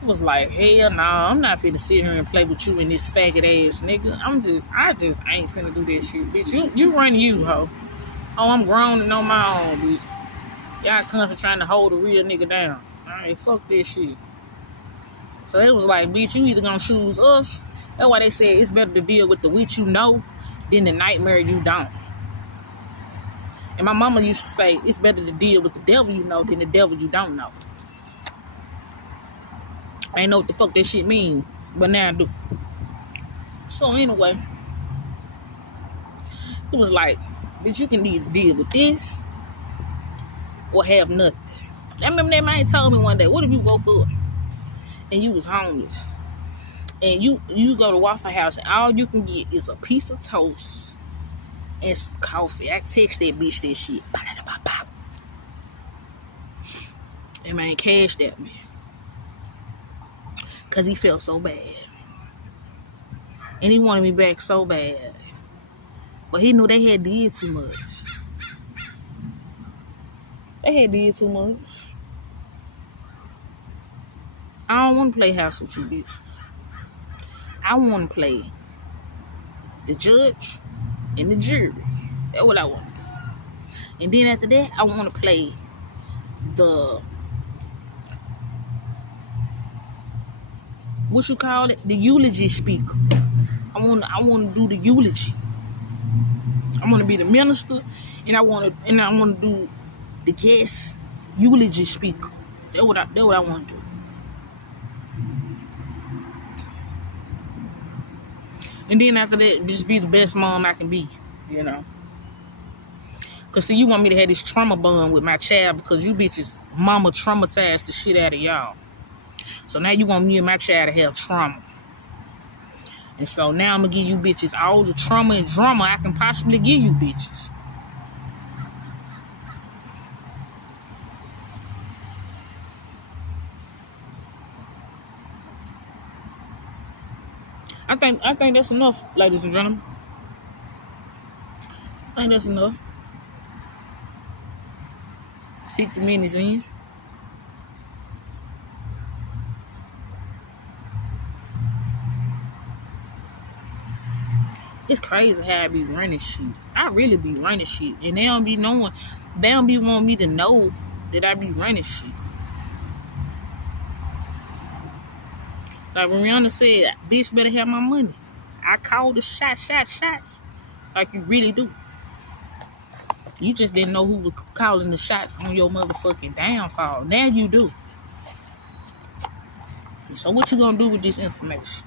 It was like, hell nah, I'm not finna sit here and play with you and this faggot ass nigga. I just ain't finna do that shit, bitch. You run you, hoe. Oh, I'm grown and on my own, bitch. Y'all country trying to hold a real nigga down. Alright, fuck this shit. So it was like, bitch, you either gonna choose us. That's why they said it's better to deal with the witch you know than the nightmare you don't. And my mama used to say, it's better to deal with the devil you know than the devil you don't know. I ain't know what the fuck that shit mean, but now I do. So anyway, it was like, bitch, you can either deal with this or have nothing. I remember that man told me one day, what if you woke up and you was homeless and you go to Waffle House and all you can get is a piece of toast and some coffee. I text that bitch that shit. That man cashed at me because he felt so bad and he wanted me back so bad, but he knew they had did too much. They had did too much. I don't want to play house with you bitches. I want to play the judge and the jury. That's what I want. And then after that, I want to play the, what you call it? The eulogy speaker. I want to do the eulogy. I want to be the minister, and I want to do the guest eulogy speaker. That's what I want to do. And then after that, just be the best mom I can be, Because, see, you want me to have this trauma bond with my child because you bitches mama traumatized the shit out of y'all. So now you want me and my child to have trauma. And so now I'm going to give you bitches all the trauma and drama I can possibly give you bitches. I think that's enough, ladies and gentlemen. I think that's enough. 50 minutes in. It's crazy how I be running shit. I really be running shit. And they don't be wanting me to know that I be running shit. Like when Rihanna said, bitch better have my money. I call the shots. Like you really do. You just didn't know who was calling the shots on your motherfucking downfall. Now you do. So what you gonna do with this information?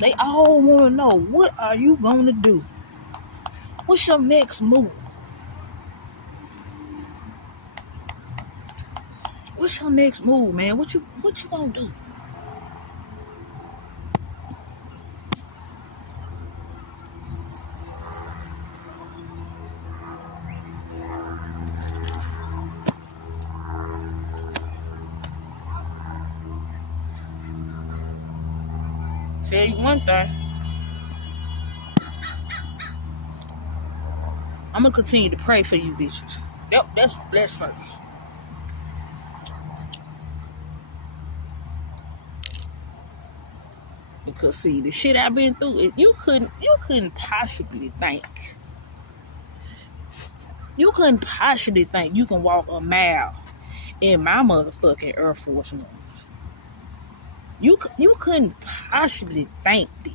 They all wanna know, what are you gonna do? What's your next move? What's your next move, man? What you gonna do? Tell you one thing. I'm gonna continue to pray for you bitches. Yep, that's first. Because see, the shit I've been through, you couldn't possibly think. You couldn't possibly think you can walk a mile in my motherfucking Air Force Ones. You couldn't possibly think that.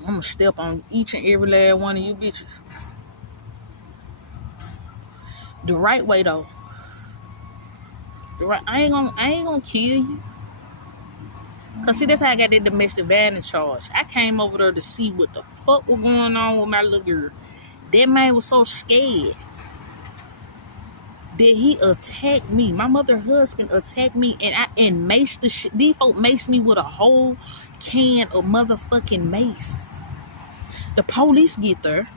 I'm gonna step on each and every last one of you bitches. The right way though. I ain't gonna kill you. Cause see, that's how I got that domestic violence charge. I came over there to see what the fuck was going on with my little girl. That man was so scared that he attacked me. My mother's husband attacked me and maced the shit. These folk maced me with a whole can of motherfucking mace. The police get there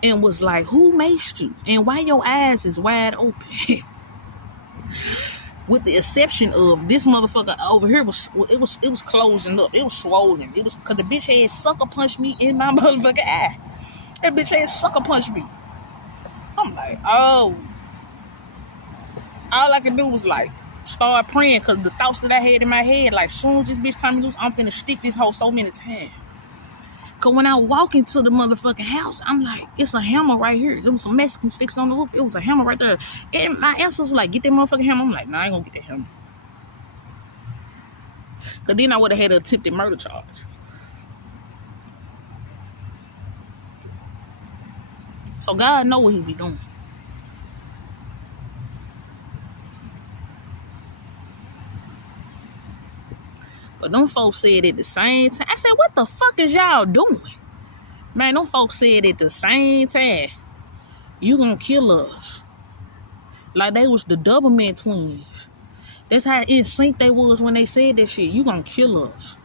and was like, who maced you? And why your eyes is wide open? With the exception of this motherfucker over here it was closing up. It was swollen. It was cause the bitch had sucker punched me in my motherfucking eye. That bitch had sucker punched me. I'm like, oh. All I could do was like start praying because the thoughts that I had in my head, like soon as this bitch turned me loose, I'm finna stick this hoe so many times. Cause when I walk into the motherfucking house, I'm like, it's a hammer right here. There was some Mexicans fixed on the roof. It was a hammer right there. And my answers were like, get that motherfucking hammer. I'm like, nah, I ain't gonna get that hammer. Cause then I would have had a attempted murder charge. So God know what he be doing. But them folks said at the same time. I said, what the fuck is y'all doing? Man, them folks said at the same time, you gonna kill us. Like they was the Doublemint twins. That's how in sync they was when they said that shit. You gonna kill us.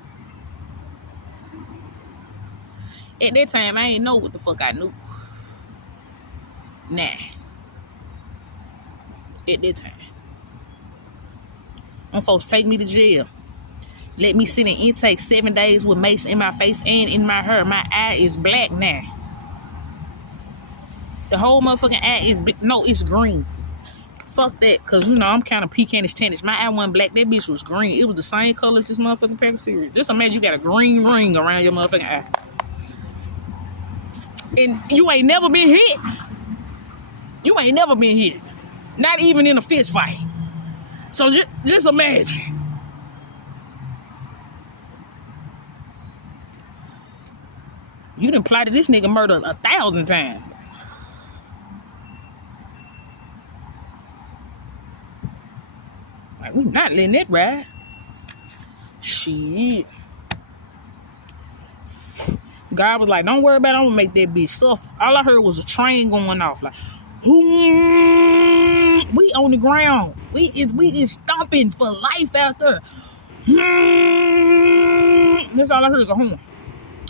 At that time, I ain't know what the fuck I knew. Nah. At that time. Them folks take me to jail. Let me sit in intake 7 days with mace in my face and in my hair. My eye is black now. The whole motherfucking eye is no, it's green. Fuck that, cause you know I'm kind of pecanish tannish. My eye wasn't black. That bitch was green. It was the same color as this motherfucking pack of cereal. Just imagine you got a green ring around your motherfucking eye, and you ain't never been hit. You ain't never been hit, not even in a fist fight. So just imagine. You done plotted this nigga murder 1,000 times. Like, we not letting that ride. Shit. God was like, don't worry about it. I'm gonna make that bitch suffer. All I heard was a train going off. Like, we on the ground. We is stomping for life out there. That's all I heard is a horn.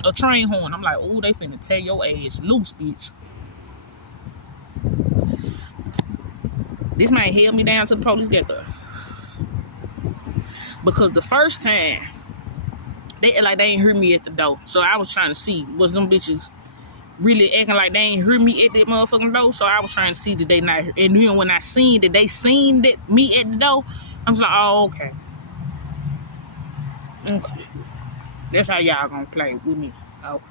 A train horn. I'm like, oh, they finna tear your ass loose, bitch. This man held me down till the police got there. Because the first time, they ain't heard me at the door. So I was trying to see, was them bitches really acting like they ain't heard me at that motherfucking door? So I was trying to see that they not heard. And then when I seen that they seen that me at the door, I was like, oh, okay. Okay. That's how y'all gonna play with me. Okay.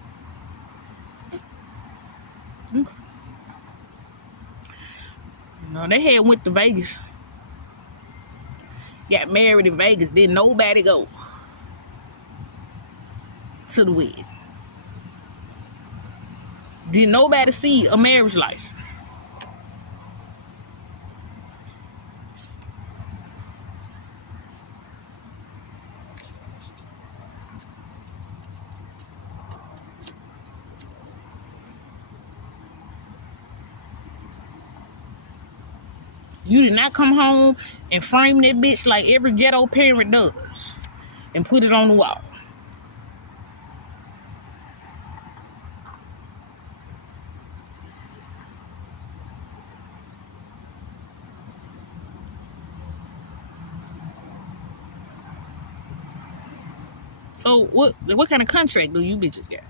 Okay. You know, they had went to Vegas. Got married in Vegas. Didn't nobody go to the wedding. Didn't nobody see a marriage license. You did not come home and frame that bitch like every ghetto parent does and put it on the wall. So what kind of contract do you bitches got?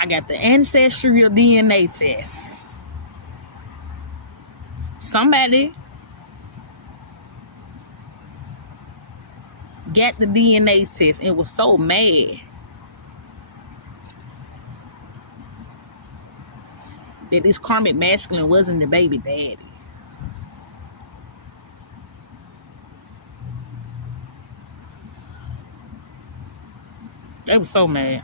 I got the ancestral DNA test. Somebody got the DNA test and was so mad that this karmic masculine wasn't the baby daddy. They was so mad.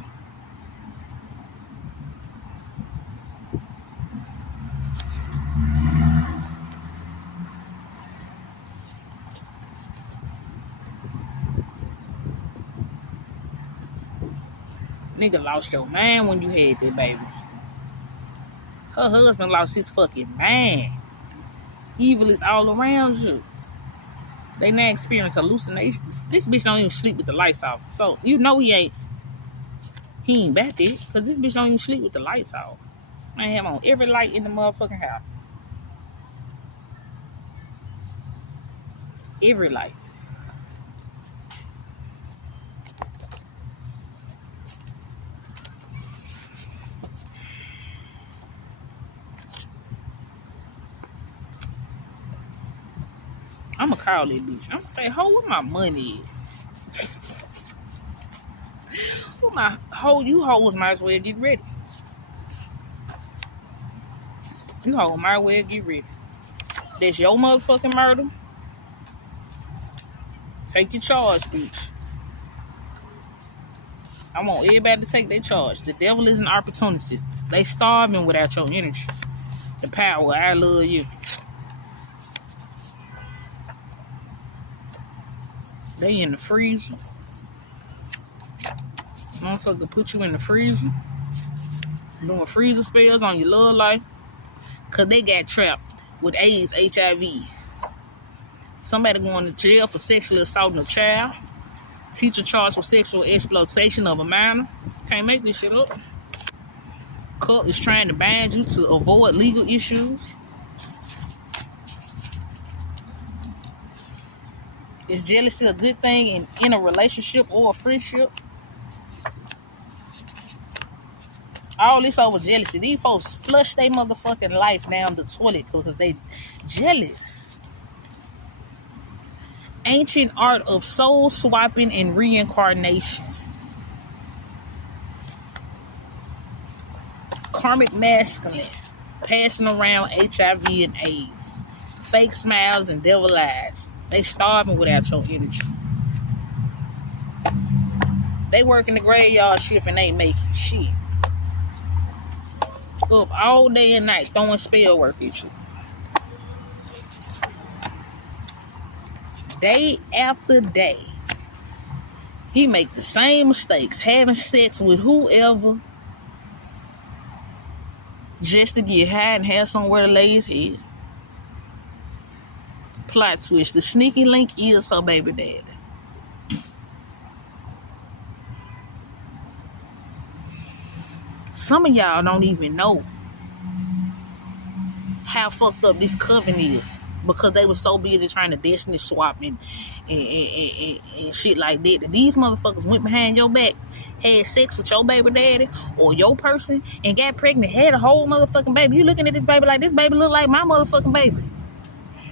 Nigga lost your man when you had that baby. Her husband lost his fucking man. Evil is all around you. They now experience hallucinations. This bitch don't even sleep with the lights off. So you know he ain't back there. Cause this bitch don't even sleep with the lights off. Man, have on every light in the motherfucking house. Every light. I'ma call that bitch. I'ma say, ho, where my money is? Where my ho? You hoes might as well get ready. You hoes might as well get ready. That's your motherfucking murder. Take your charge, bitch. I want everybody to take their charge. The devil is an opportunist. They starving without your energy. The power. I love you. They in the freezer. Motherfucker put you in the freezer. Doing freezer spells on your love life. Cause they got trapped with AIDS, HIV. Somebody going to jail for sexually assaulting a child. Teacher charged with sexual exploitation of a minor. Can't make this shit up. Cult is trying to bind you to avoid legal issues. Is jealousy a good thing in a relationship or a friendship? All this over jealousy. These folks flush their motherfucking life down the toilet because they jealous. Ancient art of soul swapping and reincarnation. Karmic masculine. Passing around HIV and AIDS. Fake smiles and devil eyes. They starving without your energy. They working the graveyard shift and ain't making shit. Up all day and night throwing spell work at you. Day after day, he make the same mistakes, having sex with whoever, just to get high and have somewhere to lay his head. Plot twist. The sneaky link is her baby daddy. Some of y'all don't even know how fucked up this coven is because they were so busy trying to destiny swap and shit like that. These motherfuckers went behind your back, had sex with your baby daddy or your person, and got pregnant, had a whole motherfucking baby. You looking at this baby like, this baby look like my motherfucking baby.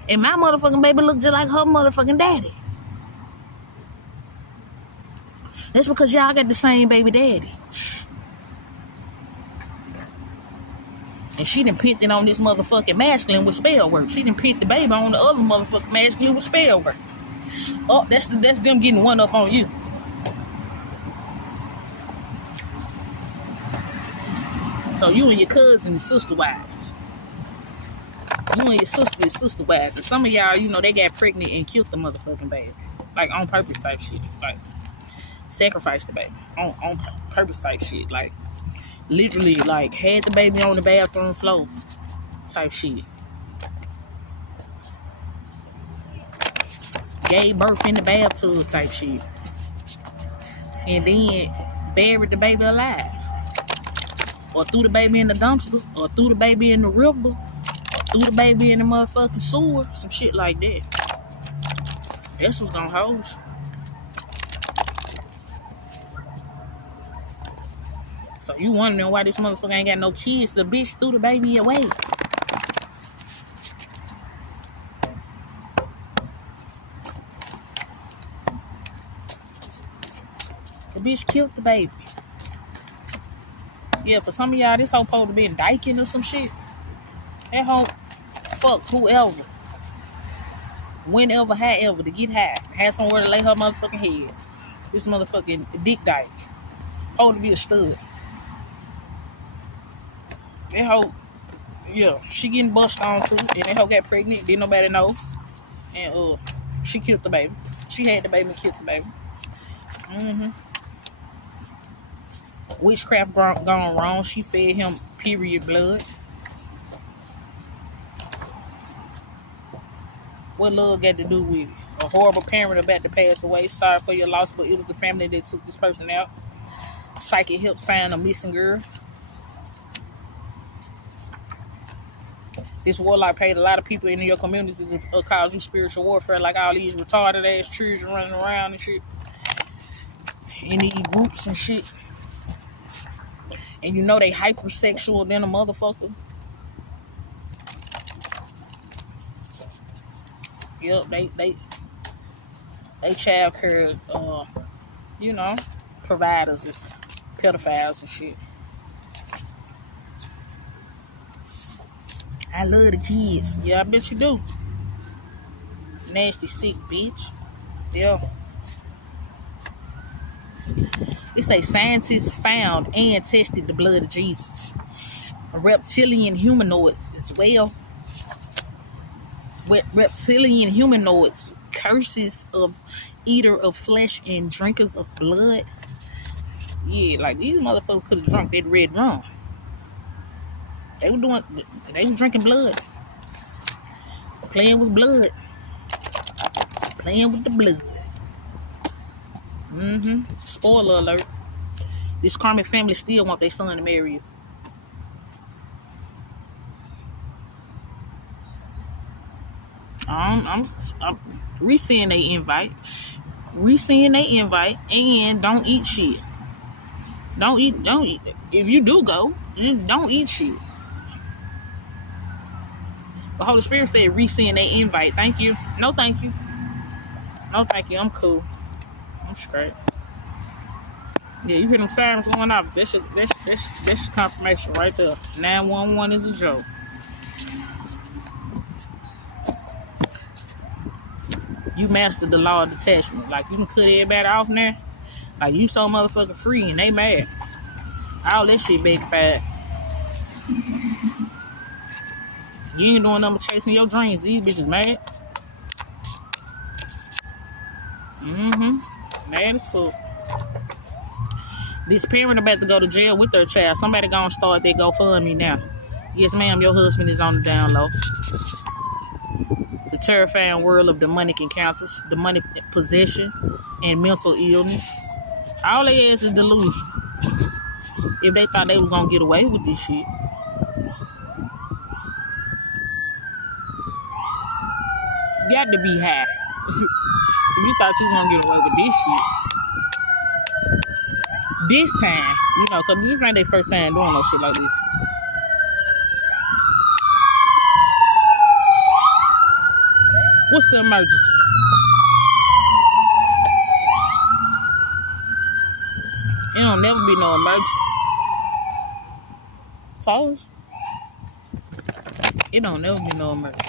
And my motherfucking baby look just like her motherfucking daddy. That's because y'all got the same baby daddy. And she done picked it on this motherfucking masculine with spell work. She done picked the baby on the other motherfucking masculine with spell work. Oh, that's them getting one up on you. So you and your cousin is sister wives. You and your sister is sister wives. And some of y'all, you know, they got pregnant and killed the motherfucking baby. Like on purpose type shit. Like sacrificed the baby. On purpose type shit. Like literally, like, had the baby on the bathroom floor type shit. Gave birth in the bathtub type shit. And then buried the baby alive. Or threw the baby in the dumpster. Or threw the baby in the river. Or threw the baby in the motherfucking sewer. Some shit like that. That's what's gonna hold you. So you wondering why this motherfucker ain't got no kids? The bitch threw the baby away. The bitch killed the baby. Yeah, for some of y'all, this hoe supposed to be in Dyking or some shit. That hoe fuck whoever. Whenever, however, to get high. Have somewhere to lay her motherfucking head. This motherfucking dick dyke. Supposed to be a stud. That hoe, yeah, she getting bust on too. And that hoe got pregnant, didn't nobody know. And she killed the baby. She had the baby and killed the baby. Witchcraft gone wrong. She fed him period blood. What love got to do with it? A horrible parent about to pass away. Sorry for your loss, but it was the family that took this person out. Psychic helps find a missing girl. This warlock paid a lot of people in your community to cause you spiritual warfare, like all these retarded ass children running around and shit. In these groups and shit. And you know they hypersexual than a motherfucker. Yup, they child care, you know, providers is pedophiles and shit. I love the kids. Yeah, I bet you do. Nasty, sick bitch. Yeah. It say scientists found and tested the blood of Jesus. Reptilian humanoids as well. With reptilian humanoids, curses of eater of flesh and drinkers of blood. Yeah, like these motherfuckers could have drunk that red rum. They were drinking blood. Playing with blood. Playing with the blood. Spoiler alert. This karmic family still want their son to marry you. I'm re-seeing they invite. Re-seeing they invite and don't eat shit. Don't eat. If you do go, don't eat shit. The Holy Spirit said re-seeing they invite. Thank you. No thank you. No thank you. I'm cool. I'm straight. Yeah, you hear them sirens going off. That's confirmation right there. 911 is a joke. You mastered the law of detachment. Like, you can cut everybody off now. Like, you so motherfucking free and they mad. All that shit baby-fied. You ain't doing nothing but chasing your dreams. These bitches mad. Mad as fuck. This parent about to go to jail with their child. Somebody gonna start their GoFundMe now. Yes, ma'am, your husband is on the down low. The terrifying world of demonic encounters, demonic possession, and mental illness. All they ass is delusion. If they thought they was gonna get away with this shit. You got to be high. If you thought you was gonna get away with this shit. This time, because this ain't their first time doing no shit like this. What's the emergency? It don't never be no emergency. Pause. It don't never be no emergency.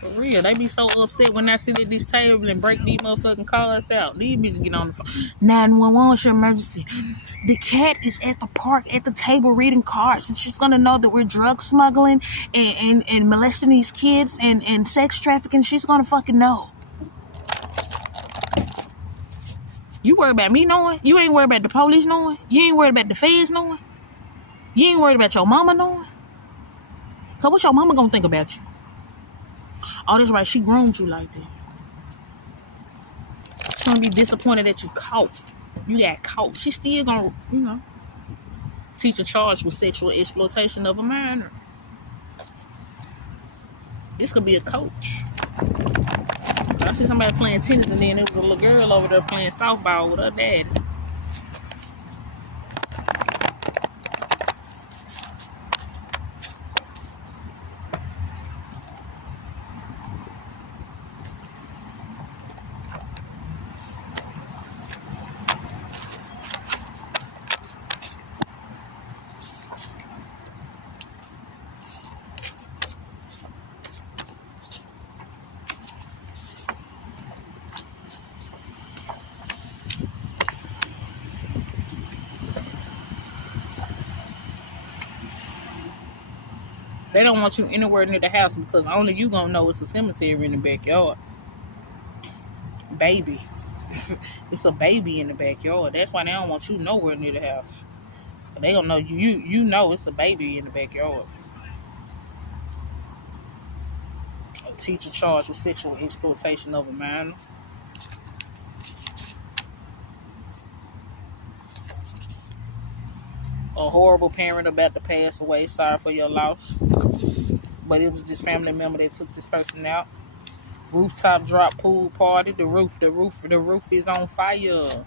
For real, they be so upset when I sit at this table and break these motherfucking cars out. These bitches get on the phone. 911, what's your emergency? The cat is at the park at the table reading cards, and she's gonna know that we're drug smuggling and molesting these kids and sex trafficking. She's gonna fucking know. You worried about me knowing? You ain't worried about the police knowing? You ain't worried about the feds knowing? You ain't worried about your mama knowing? Cause what your mama gonna think about you? Oh, that's right, she groomed you like that. She's gonna be disappointed that you caught. You got caught. She still gonna, teacher charged with sexual exploitation of a minor. This could be a coach. I see somebody playing tennis and then there was a little girl over there playing softball with her dad. They don't want you anywhere near the house because only you gonna know it's a cemetery in the backyard. Baby. It's a baby in the backyard. That's why they don't want you nowhere near the house. They gonna know you know it's a baby in the backyard. A teacher charged with sexual exploitation of a minor. A horrible parent about to pass away. Sorry for your loss. But it was this family member that took this person out. Rooftop drop pool party. The roof is on fire.